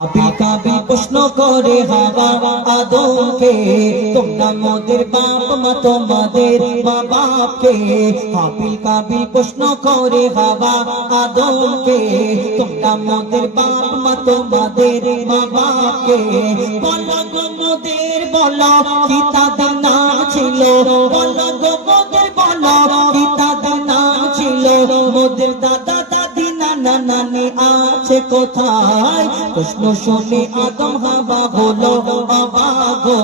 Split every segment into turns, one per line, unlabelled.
আবিল কাবিল প্রশ্ন করে হাবা আদমকে, তোমরা মোদের বাপ মা, তোমাদের মা বাপকে। আবিল কাবিল প্রশ্ন করে হাবা আদমকে, তোমরা মোদের বাপ মা, তোমাদের মা বাপকে। বলো গো মোদের, বলো কি তাদের নাম ছিল? বলো গো মোদের, বলো কি তাদের নাম ছিল? মোদের দাদি নানা নানি আছে কোথায়? প্রশ্ন শুনে আদম হাবা হলো, বাবা গো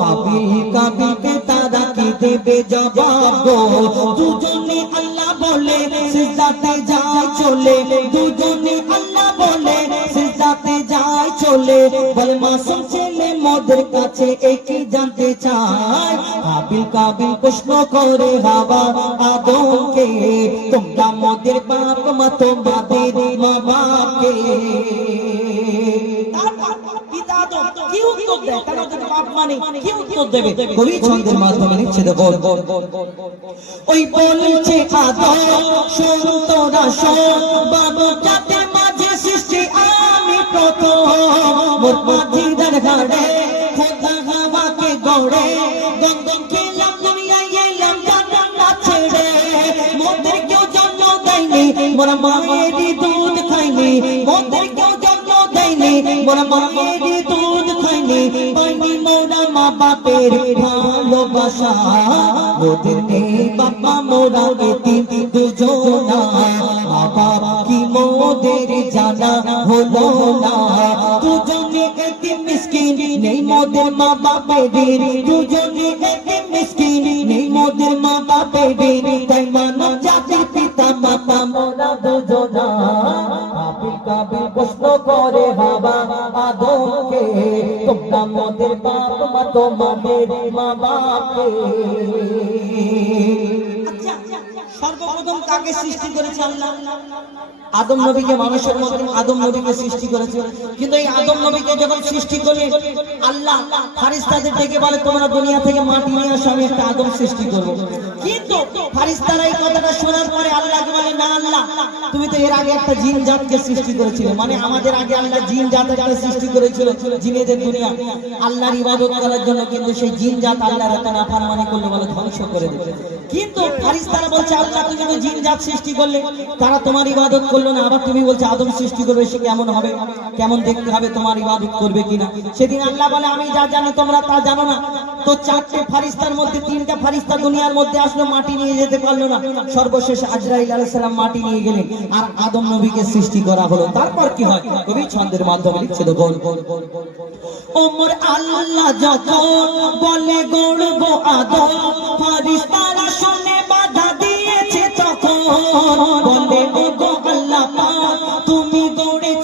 কাবিল কাবিলকে তারা কি দেবে জবাব? গো দুজনে আল্লাহ বলে, সিজদাতে যায় চলে। দুজনে আল্লাহ বলে, সিজদাতে যায় চলে। বলে, মাসুম ছেলে কাছে একই জানতে চায় কাবিল কাবিল প্রশ্ন করে হাওয়া আদমকে, তোমরা মোদের বাপ মা তোমাদের মা বাপকে ওই বলছে আদম, শোন তোরা শোন বাবু যাতে মাঝে সৃষ্টি আমি প্রথম। খোদা হাওয়াকে গড়ে গঙ্গন খেলাম দুনিয়ায় এলাম জান্নাত ছেড়ে। মোদের কেউ জন্ম দেয়নি, মোরা মায়েরই দুধ খাইনি। মোদের কেউ জন্ম দেয়নি, মোরা মায়েরই দুধ খাইনি। পাইনি মোরা মা বাপের ভালোবাসা। মোদের নেই বাবা মোরা এতিম দুজনা। মা বাপ কি মোদের জানা হলো না? দুজনে মোদের মা বাপের দুজনে এতিম মিসকিন। নেই মোদের মা বাপের তাই মানব জাতির পিতা, মাতা, মোরা দুজনা। কাবিল কাবিল প্রশ্ন করে, বাবা, আদমকে। তোমরা মোদের বাপ, মা, তোমাদের মা বাপকে সর্বপ্রথম কাকে সৃষ্টি করেছে আল্লাহ? আদম নবীকে, মানুষের মধ্যে আদম নবীকে সৃষ্টি করেছে। কিন্তু এই আদম নবীকে যখন সৃষ্টি করলেন আল্লাহ ফারিস্তাদের ডেকে বলে, তোমরা দুনিয়া থেকে মাটি নিয়ে আসো, আমি একটা আদম সৃষ্টি করব। কিন্তু ফারিস্তারা এই কথাটা শোনার পরে আল্লাহকে বলে, না আল্লাহ, তুমি তো এর আগে একটা জিন জাতকে সৃষ্টি করেছিলে। মানে আমাদের আগে আল্লাহ জিন জাত একটা সৃষ্টি করেছিল, জিনেদের দুনিয়া। আল্লাহর ইবাদত করার জন্য কিন্তু সেই জিন জাত আল্লাহর একটা নাফরমানি করলে বলে ধ্বংস করে দেবে। কিন্তু ফারিস্তারা বলছে আল্লাহ তুমি তো জিন সৃষ্টি করলে, তারা তোমার ইবাদত করল না। আবার তুমি বলছো, আদম সৃষ্টি করবে, সে কেমন হবে? কেমন দেখতে হবে? তোমার ইবাদত করবে কিনা? সেদিন আল্লাহ বলে, আমি যা জানি তোমরা তা জানো না। তো চারটে ফারিস্তার মধ্যে, তিনটা ফারিস্তা দুনিয়ার মধ্যে আসলো, মাটি নিয়ে যেতে পারল না। সর্বশেষ আজরাইল আলাইহিস সালাম মাটি নিয়ে গেলেন আর আদম নবীকে সৃষ্টি করা হলো। তারপর কি হয়? কবি ছন্দের মাধ্যমে লিখছে তো বল ওমর আল্লাহ যখন বলে গড়ব আদম, ফারিস্তারা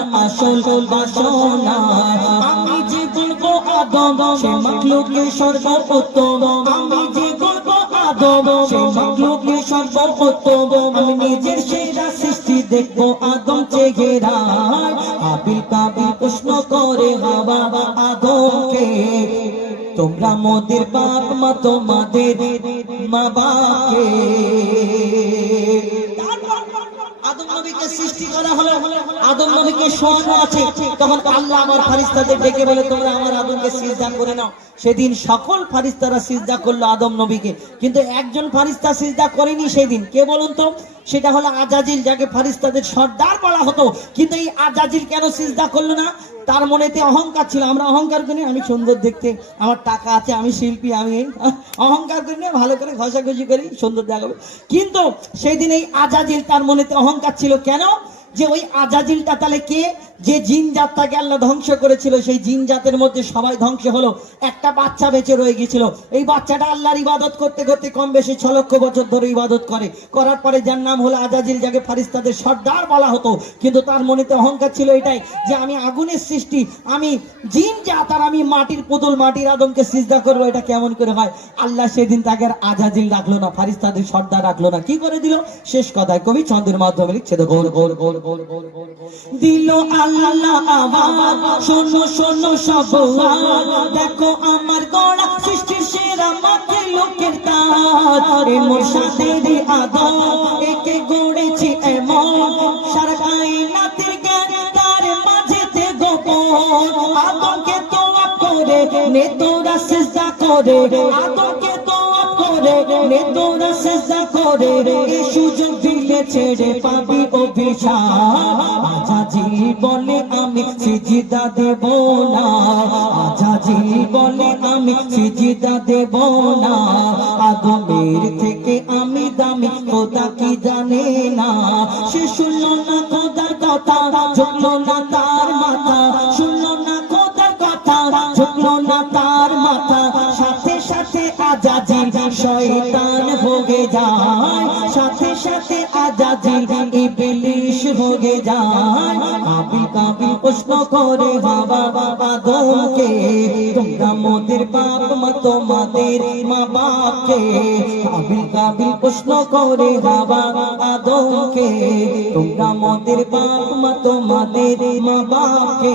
আমার আসল আমি যে বলব আদম, সে মাখলুকে সর্বোত্তম। আমি যে বলব আদম, সে আমি নিজের সেরা সৃষ্টি দেখব আদম প্রশ্ন করে আদমকে, তোমরা মোদের বাপ মা, তোমাদের মা বাপকে আদম নবীকে শোয়ানো আছে। তখন আল্লাহ আমার ফারিস্তাদের ডেকে বলে, তোমরা আমার আদমকে সিজদা করে নাও। সেদিন সকল ফারিস্তারা সিজদা করল আদম নবীকে। কিন্তু একজন ফারিস্তা সিজদা করেনি সেদিন। কে বলুন তো? সেটা হলো আজাজিল, যাকে ফারিস্তাদের সর্দার বলা হতো। কিন্তু এই আজাজিল কেন সিজদা করল না? তার মনেতে অহংকার ছিল। আমরা অহংকার করি আমি সুন্দর দেখতে, আমার টাকা আছে, আমি শিল্পী, আমি অহংকার করি না, ভালো করে ঘষাঘষি করি, সুন্দর দেখাবে। কিন্তু সেই দিন এই আজাজিল তার মনেতে অহংকার ছিল। কেন? যে ওই আজাজিলটা তাহলে কে? যে জিন জাতটাকে আল্লাহ ধ্বংস করেছিল, সেই জিন জাতের মধ্যে সবাই ধ্বংস হলো। একটা বাচ্চা বেঁচে রয়ে গেছিল। এই বাচ্চাটা আল্লাহর ইবাদত করতে করতে কম বেশি ছ লক্ষ বছর ধরে ইবাদত করে। করার পরে যার নাম হলো আজাজিল, যাকে ফারিস্তাদের সর্দার বলা হতো। কিন্তু তার মনেতে অহংকার ছিল এটাই যে আমি আগুনের সৃষ্টি, আমি জিন জাত আর আমি মাটির পুতুল, মাটির আদমকে সিজদা করব, এটা কেমন করে হয়? আল্লাহ সেদিন তাকে আর আজাজিল রাখল না ফারিস্তাদের সর্দার রাখল না। কি করে দিল? শেষ কথায় কবি চন্দ্রের মাধ্যমে লিখছে তো গোল গোল দিল আল্লাহ আওয়াজ। শোনো শোনো সব দেখো আমার গড়া সৃষ্টির সেরা মাকে লোকের তাজ। এ মোরশাদের আদম একে গড়েছি এমন। সারা কায়নাতের জ্ঞান তার গোপন। আদমকে করে নে তোরা করে। করে নে দেব না। আজাজি বলে আমি সিজিদা দেব না। আদমের থেকে আমি দামি, খোদা কি জানে না। সে শুনলো না খোদার কথা ঝুঁকলো না তার মাথা। ঝুঁকলো না তার মাথা, সাথে সাথে আজাজি শয়তান ভোগে যায়। সাথে সাথে আজাজি ইবলিশ ভোগে যায়। আবি কাবি প্রশ্ন করে বাবা বাবা আদমকে তোমরা মোদের বাপ মা তোমাদের মা বাপকে কাবিল কাবিল প্রশ্ন করে বাবা আদমকে। তোমরা মোদের বাপ মা, তোমাদের মা বাপকে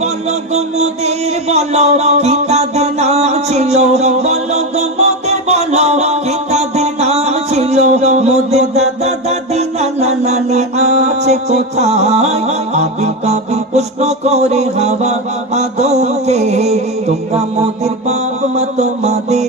বলো গো মোদের, বলো কি নাম ছিল? বলো গো মোদের, বলো কি নাম ছিল? মোদের দাদা, দাদি নানা নানি আছে কোথায়? আবি কাবি পুষ্প করে হাওয়া আদমকে তোমরা মোদির পাপ মা তোমাদের